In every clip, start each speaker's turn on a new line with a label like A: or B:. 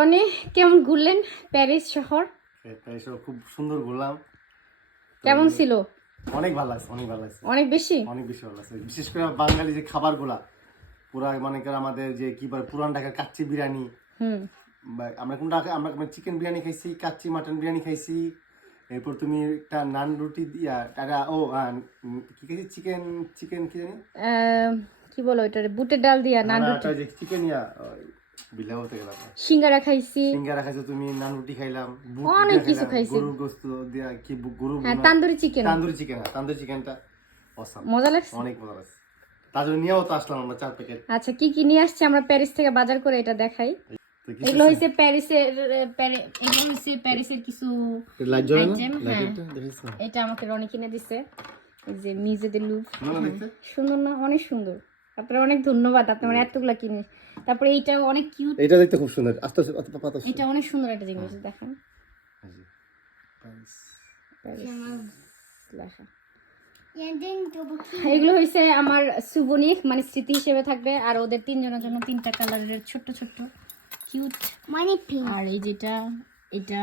A: মানে কেমন ঘুরলেন? প্যারিস শহর?
B: তাই সব খুব সুন্দর ঘুরলাম।
A: কেমন ছিল?
B: অনেক ভালো লাগছে অনেক ভালো লাগছে।
A: অনেক বেশি?
B: অনেক বেশি ভালো লাগছে। বিশেষ করে বাঙালি যে খাবারগুলা পুরা মানে করে আমাদের যে কি বলে পুরান ঢাকার কাচ্চি বিরিয়ানি।
A: হুম।
B: আমরা কোনটা আমরা চিকেন বিরিয়ানি খাইছি কাচ্চি মাটন বিরিয়ানি খাইছি। এরপর তুমি একটা নান রুটি দিয়া টাকা ও কি খাইছি? চিকেন চিকেন কি জানি?
A: কি বলো এটা বুটের ডাল দিয়া নান রুটি।
B: চিকেন ইয়া
A: সিঙ্গারা খাইছি।
B: সিঙ্গারা খাইছো তুমি নানরুটি খাইলাম
A: অনেক কিছু খাইছি।
B: গরুর গোস্ত দিয়া কি গরু
A: হ্যাঁ তান্দুরি চিকেন
B: তান্দুরি চিকেন হ্যাঁ তান্দুরি চিকেনটা অসাম
A: মজা লাগছে?
B: অনেক মজা লাগছে। তার জন্য নিয়েও তো আসলাম আমরা চার প্যাকেট
A: আচ্ছা কি কি নিয়ে আসছে আমরা প্যারিস থেকে বাজার করে এটা দেখাই। এগুলো হয়েছে প্যারিসের এগুলো হয়েছে প্যারিসের কিছু হ্যাঁ। এটা আমাকে রনি কিনে দিছে। এই যে মিউজে দে লুভ
B: ভালো না দেখতে
A: সুন্দর না অনেক সুন্দর। আপনার অনেক ধন্যবাদ আপনি আমার এতগুলা কিনে। তারপরে এইটাও অনেক কিউট
B: এটা দেখতে খুব সুন্দর। আস্তে আস্তে পাতা
A: এটা অনেক সুন্দর একটা জিনিস দেখেন। প্যারিস এগুলো হয়েছে আমার সুবনির মানে স্মৃতি হিসেবে থাকবে আর ওদের তিনজনের জন্য তিনটা কালারের ছোট্ট ছোট্ট কিউট
C: মানে পিঙ্ক
A: আর এই যেটা এটা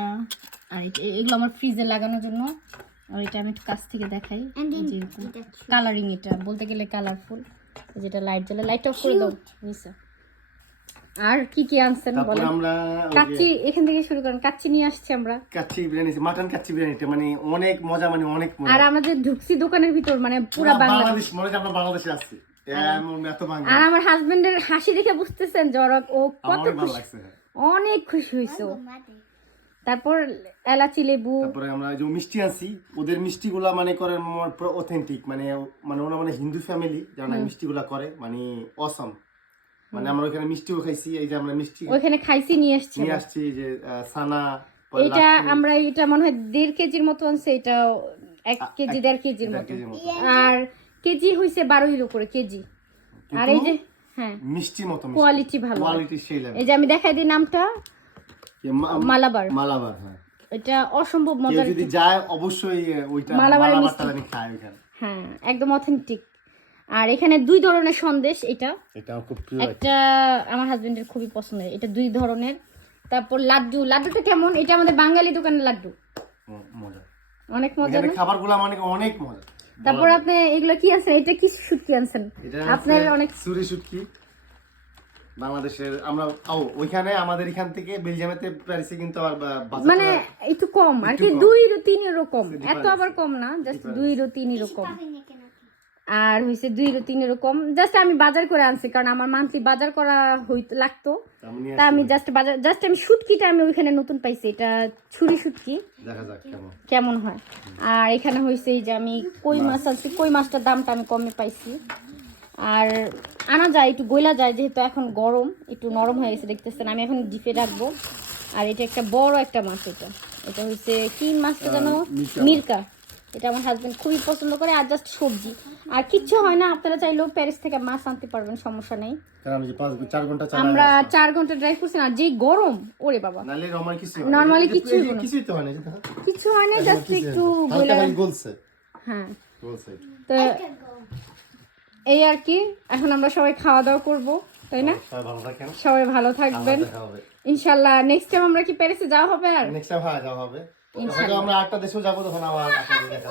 A: আর এগুলো আমার ফ্রিজে লাগানোর জন্য। আর এটা আমি একটু কাছ থেকে দেখাই। কালারিং এটা। বলতে গেলে কালারফুল যেটা লাইট জ্বলে লাইট অফ করে দাও নিচে। আর কি কি আনছেন
B: তারপর
A: বলেন?
B: আমরা
A: কাচ্চি এখান থেকে শুরু করেন কাচ্চি নিয়ে আসছি আমরা।
B: কাচ্চি বিরিয়ানি মাটন কাচ্চি বিরিয়ানিটা মানে অনেক মজা মানে অনেক মজা।
A: আর আমাদের ঢুকছি দোকানের ভিতর মানে পুরা বাংলা
B: বাংলাদেশ মনে হচ্ছে আমরা বাংলাদেশে আসছি এমন এত বাংলা
A: আর আমার হাজবেন্ডের হাসি দেখে বুঝতেছেন জরক ও কত খুশি। অনেক খুশি হয়েছে ও। তারপর এলাচি লেবু।
B: তারপরে আমরা যে মিষ্টি আনছি ওদের মিষ্টিগুলা মানে করে অথেন্টিক মানে মানে ওরা মানে হিন্দু ফ্যামিলি যারা না মিষ্টিগুলা করে মানে অসম মানে আমরা ওখানে মিষ্টিও খাইছি এই যে আমরা মিষ্টি
A: ওইখানে খাইছি নিয়ে এসছি
B: নিয়ে আসছি যে সানা
A: এটা আমরা এটা মনে হয় দেড় কেজির মতো আনছে এটা এক কেজি দেড় কেজির মতো। আর কেজি হইছে বারো ইউরো করে কেজি। আর এই যে হ্যাঁ।
B: মিষ্টি মতো
A: কোয়ালিটি ভালো।
B: কোয়ালিটি সেই level।
A: এই যে আমি দেখাই দিই নামটা। মালাবার।
B: মালাবার হ্যাঁ।
A: এটা অসম্ভব মজার
B: যদি যায় অবশ্যই ওইটা মালাবারটা
A: মিষ্টি।
B: খায় ওইখানে।
A: হ্যাঁ একদম অথেন্টিক আর এখানে দুই ধরনের সন্দেশ এটা।
B: এটা খুব প্রিয়
A: একটা। আমার হাজবেন্ডের খুবই পছন্দের এটা দুই ধরনের। তারপর লাড্ডু লাড্ডুটা কেমন? এটা আমাদের বাঙালি দোকানের লাড্ডু।
B: মজা।
A: অনেক মজা না?
B: খাবারগুলো মানে অনেক মজা।
A: তারপর আপনি এগুলো কি আনছেন? এটা কি শুটকি আনছেন? আপনার অনেক
B: সুরি শুটকি। বাংলাদেশের আমরা ও ওইখানে আমাদের এখান থেকে বেলজিয়ামেতে প্যারিসে কিন্তু আবার বাজার
A: মানে একটু কম আর কি দুই রো তিন এরকম এত আবার কম না জাস্ট দুই রো তিন এরকম আর হয়েছে দুই রো তিন এরকম জাস্ট আমি বাজার করে আনছি কারণ আমার মান্থলি বাজার করা হইতে লাগতো। তা আমি জাস্ট বাজার জাস্ট আমি শুটকিটা আমি ওইখানে নতুন পাইছি এটা ছুরি শুটকি
B: কেমন।
A: কেমন হয়। আর এখানে হয়েছে এই যে আমি কই মাছ আনছি কই মাছটার দামটা আমি কমে পাইছি। আর আনা যায় একটু গইলা যায় যেহেতু এখন গরম একটু নরম হয়ে গেছে দেখতেছেন আমি এখন ডিপে রাখব। আর এটা একটা বড় একটা মাছ এটা। এটা হচ্ছে কি মাছটা জানো
B: মিরকা।
A: এটা আমার হাজবেন্ড খুবই পছন্দ করে আর জাস্ট সবজি। আর কিচ্ছু হয় না আপনারা চাইলেও প্যারিস থেকে মাছ আনতে পারবেন সমস্যা নেই।
B: কারণ যে পাঁচ চার ঘণ্টা চালানো
A: আমরা চার ঘণ্টা ড্রাইভ করছি না যেই গরম ওরে বাবা।
B: নর্মালি কিছু
A: হয়
B: হয় যে।
A: কিছু হয় না জাস্ট একটু
B: হ্যাঁ
A: তো এই আর কি এখন আমরা সবাই খাওয়া দাওয়া করব তাই না?
B: সবাই ভালো
A: থাকবেন। ইনশাল্লাহ নেক্সট টাইম আমরা কি প্যারিসে যাওয়া হবে আর?
B: নেক্সট টাইম হ্যাঁ যাওয়া হবে। হয়তো আমরা আটটা দেশেও যাব তখন আবার আপনাদের দেখা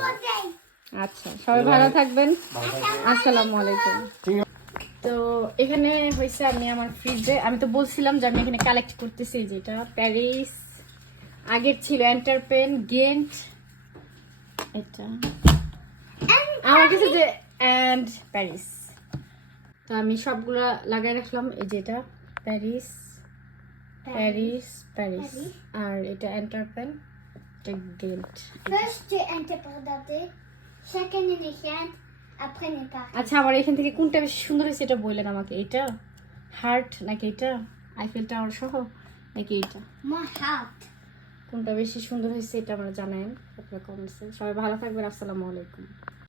A: আচ্ছা সবাই ভালো থাকবেন। আসসালামু আলাইকুম। তো এখানে হয়েছে আমি আমার ফ্রিজে আমি তো বলছিলাম যে আমি এখানে কালেক্ট করতেছি যেটা প্যারিস আগের ছিল এন্টারপেন গেন্ট এটা। আমার কাছে যে অ্যান্ড প্যারিস তো আমি সবগুলো লাগাই রাখলাম এই যে এটা প্যারিস প্যারিস প্যারিস আর এটা এন্টারপেন এটা
C: tu interprètes. Chacun est les chiens. Après, parents.
A: আচ্ছা আমার এখান থেকে কোনটা বেশি সুন্দর হয়েছে এটা বললেন আমাকে এটা হার্ট নাকি এটা আইফেল টাওয়ার সহ নাকি এটা
C: Mon heart.
A: কোনটা বেশি সুন্দর হয়েছে এটা আমরা জানেন আপনারা কমেন্টসে সবাই ভালো থাকবেন আসসালামু আলাইকুম